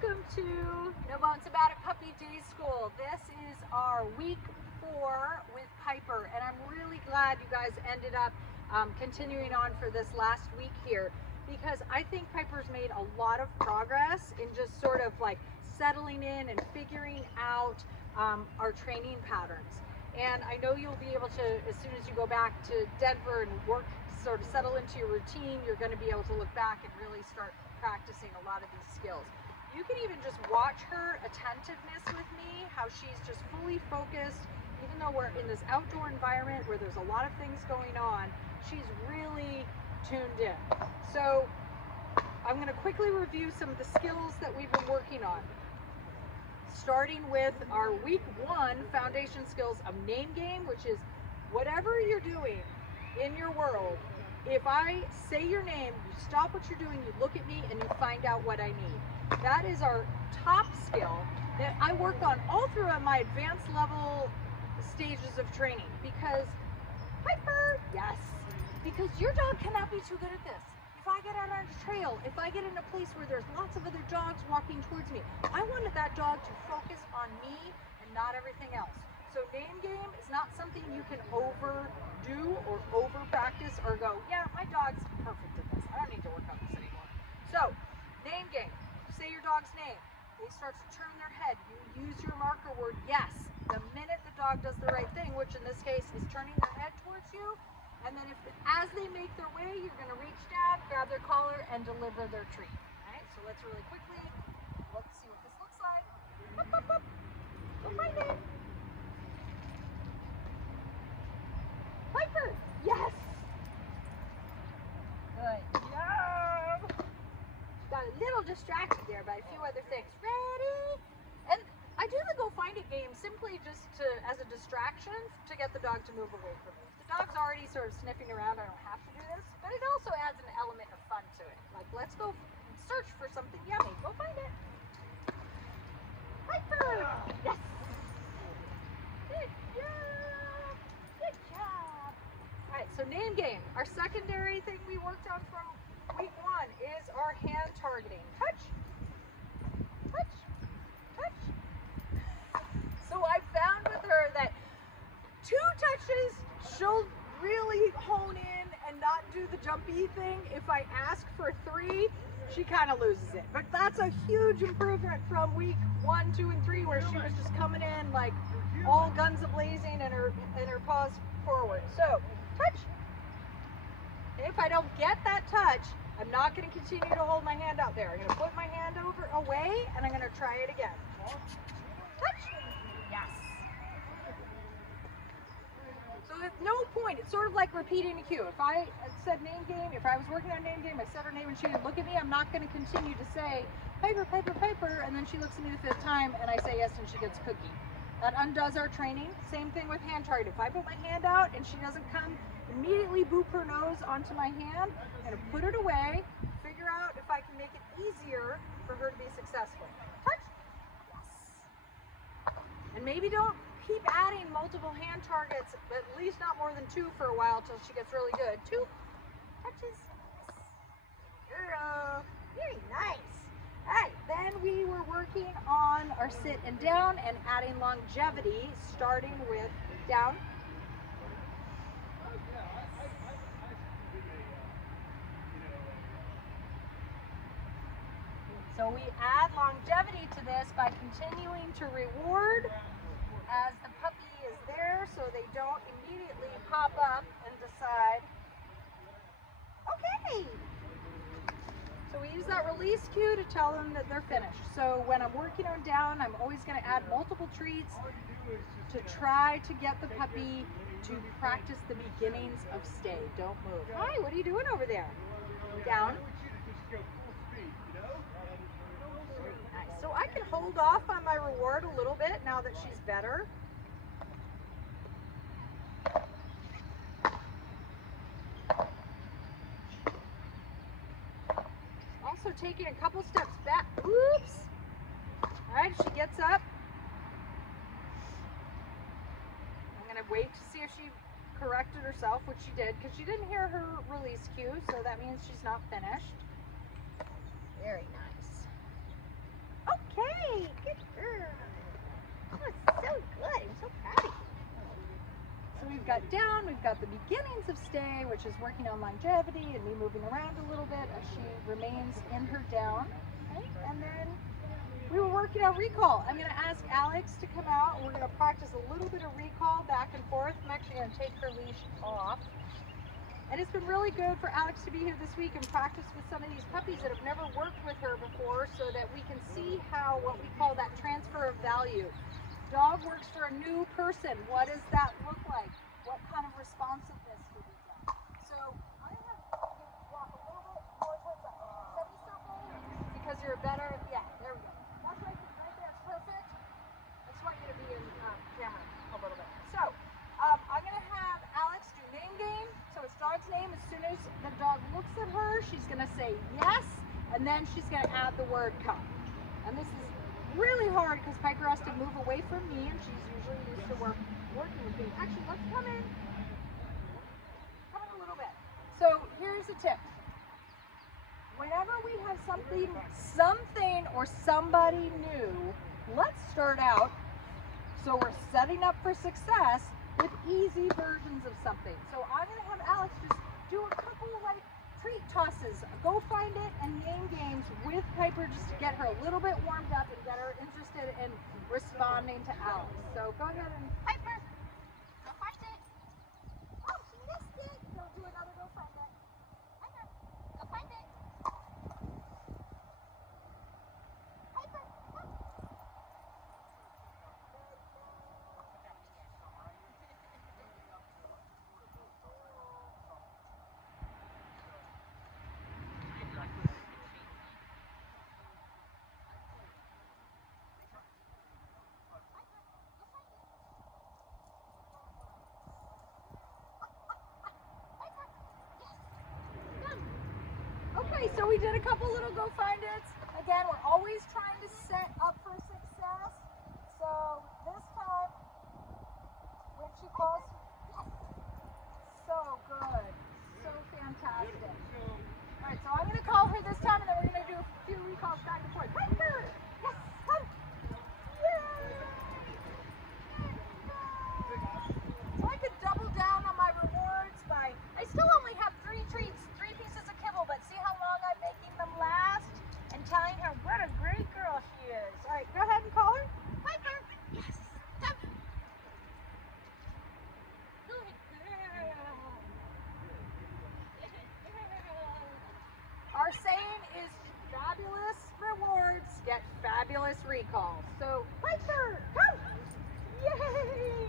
Welcome to No Bones About It Puppy Day School. This is our week 4 with Piper, and I'm really glad you guys ended up continuing on for this last week here, because I think Piper's made a lot of progress in just sort of like settling in and figuring out our training patterns. And I know you'll be able to, as soon as you go back to Denver and work, sort of settle into your routine, you're going to be able to look back and really start practicing a lot of these skills. You can even just watch her attentiveness with me, how she's just fully focused, even though we're in this outdoor environment where there's a lot of things going on, she's really tuned in. So I'm going to quickly review some of the skills that we've been working on. Starting with our week 1 foundation skills of name game, which is whatever you're doing in your world, if I say your name, you stop what you're doing, you look at me, and you find out what I need. That is our top skill that I work on all throughout my advanced level stages of training, because Piper, yes, because your dog cannot be too good at this. If I get out on a trail, if I get in a place where there's lots of other dogs walking towards me, I wanted that dog to focus on me and not everything else. So name game is not something you can overdo or over practice or go, yeah, my dog's perfect at this, I don't need to work on this anymore. So name game, say your dog's name, they start to turn their head, you use your marker word yes. The minute the dog does the right thing, which in this case is turning their head towards you, and then as they make their way, you're going to reach down, grab their collar, and deliver their treat. All right, so let's really quickly let's see what this looks like. Up, up, up. Go find it. Piper, yes. Good job. Got a little distracted there by a few other things. Ready? And I do the go find it game simply just as a distraction to get the dog to move away from me. The dog's already sort of sniffing around, I don't have to do this, but it also adds an element of fun to it. Like, let's go search for something yummy. Go find it. Piper! Yes! Good job! Good job! Alright, so name game. Our secondary thing we worked on from week 1 is our hand targeting. Touch! Touch! Touch! So I found with her that 2 touches, she'll really hone in and not do the jumpy thing. If I ask for 3, she kind of loses it. But that's a huge improvement from week 1, 2, and 3, where she was just coming in like all guns a-blazing and her paws forward. So, touch. If I don't get that touch, I'm not going to continue to hold my hand out there. I'm going to put my hand away, and I'm going to try it again. Touch. Yes. So at no point, it's sort of like repeating a cue. If I said name game, if I was working on name game, I said her name and she would look at me, I'm not going to continue to say, Piper, Piper, Piper, and then she looks at me the 5th time and I say yes and she gets cookie. That undoes our training. Same thing with hand target. If I put my hand out and she doesn't come, immediately boop her nose onto my hand, I'm going to put it away, figure out if I can make it easier for her to be successful. Touch. Yes. And maybe don't keep adding multiple hand targets, at least not more than 2 for a while till she gets really good. 2 touches. Girl. Very nice. All right, then we were working on our sit and down and adding longevity, starting with down. So we add longevity to this by continuing to reward as the puppy is there, so they don't immediately pop up and decide, okay. So we use that release cue to tell them that they're finished. So when I'm working on down, I'm always going to add multiple treats to try to get the puppy to practice the beginnings of stay. Don't move. Hi, what are you doing over there? Down. Nice. So I can hold off on my reward a little bit now that she's better. Also taking a couple steps back. Oops. All right, she gets up. I'm going to wait to see if she corrected herself, which she did, because she didn't hear her release cue, so that means she's not finished. Very nice. Okay, good girl. Oh, it's so good. I'm so proud of you. So we've got down, we've got the beginnings of stay, which is working on longevity and me moving around a little bit as she remains in her down. Okay? And then we were working on recall. I'm going to ask Alex to come out and we're going to practice a little bit of recall back and forth. I'm actually going to take her leash off. And it's been really good for Alex to be here this week and practice with some of these puppies that have never worked with her before so that we can see how what we call that transfer of value. Dog works for a new person. What does that look like? What kind of responsiveness do we get? So I'm going to walk a little bit more towards that semicircle because you're better. Yeah, there we go. That's right there. It's perfect. I just want you to be in camera a little bit. So I'm going to have Alex do name game. So it's dog's name. As soon as the dog looks at her, she's going to say yes, and then she's going to add the word come. And this is really hard because Piper has to move away from me and she's usually used to working with me. Actually, let's come in a little bit. So here's a tip. Whenever we have something or somebody new, let's start out so we're setting up for success with easy versions of something. So I'm going to have Alex just do a couple like treat tosses. Go find it and name games with Piper just to get her a little bit warmed up and get her interested in responding to Alex. So go ahead and Piper, go find it. Oh, she missed it. Go do another go find it. Piper, go find it. Piper, come. Okay, so we did a couple little go find it's. Again, we're always trying to set up for success. So this time, when she calls, yes, so good, so fantastic. All right, so I'm going to call her this time, and then we're going to do a few recalls back and forth. Piper, yes, come. Yay! So I could double down on my rewards by, I still only have 3 treats, 3 pieces of kibble, but see how long I'm making them last and telling her what a great girl she is. All right, go ahead and call her. Piper, yes, come. Good girl. Our saying is fabulous rewards get fabulous recalls. So Piper, come. Yay!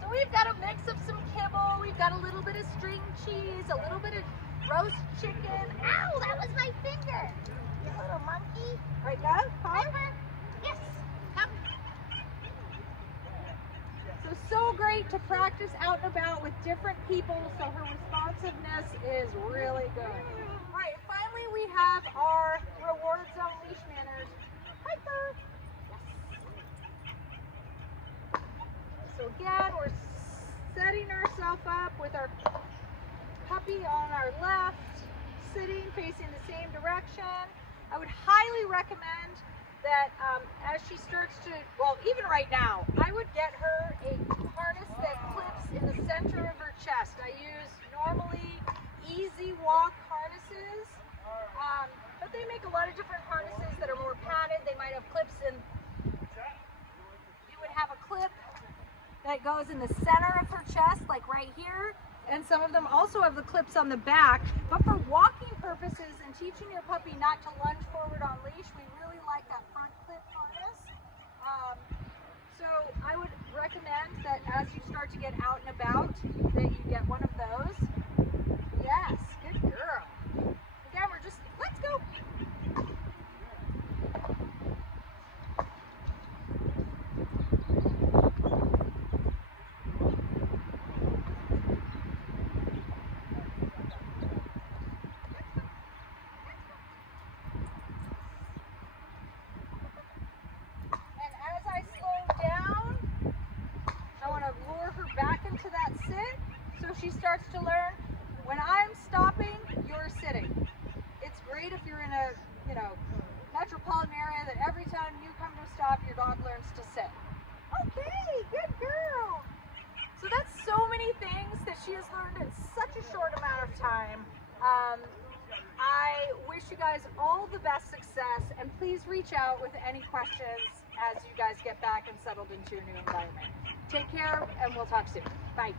So we've got a mix of some kibble, we've got a little bit of string cheese, a little bit of roast chicken. Ow, that was my finger. You little monkey. All right, go. Piper. Yes. Come. So great to practice out and about with different people, so her responsiveness is really good. All right, finally we have our rewards on leash manners. Piper. Yes. So again, we're setting ourselves up with our puppy on our left, sitting, facing the same direction. I would highly recommend that as she starts to, well, even right now, I would get her a harness that clips in the center of her chest. I use normally Easy Walk harnesses, but they make a lot of different harnesses that are more padded. They might have clips in, you would have a clip that goes in the center of her chest, like right here, and some of them also have the clips on the back. But for walking purposes and teaching your puppy not to lunge forward on leash, we really like that front clip harness. So I would recommend that as you start to get out and about, that you get one of those. Yes, good girl. Again, we're just, let's go. Back into that sit, so she starts to learn when I'm stopped Okay, good girl. So that's so many things that she has learned in such a short amount of time. I wish you guys all the best success, and please reach out with any questions as you guys get back and settled into your new environment. Take care, and we'll talk soon. Bye.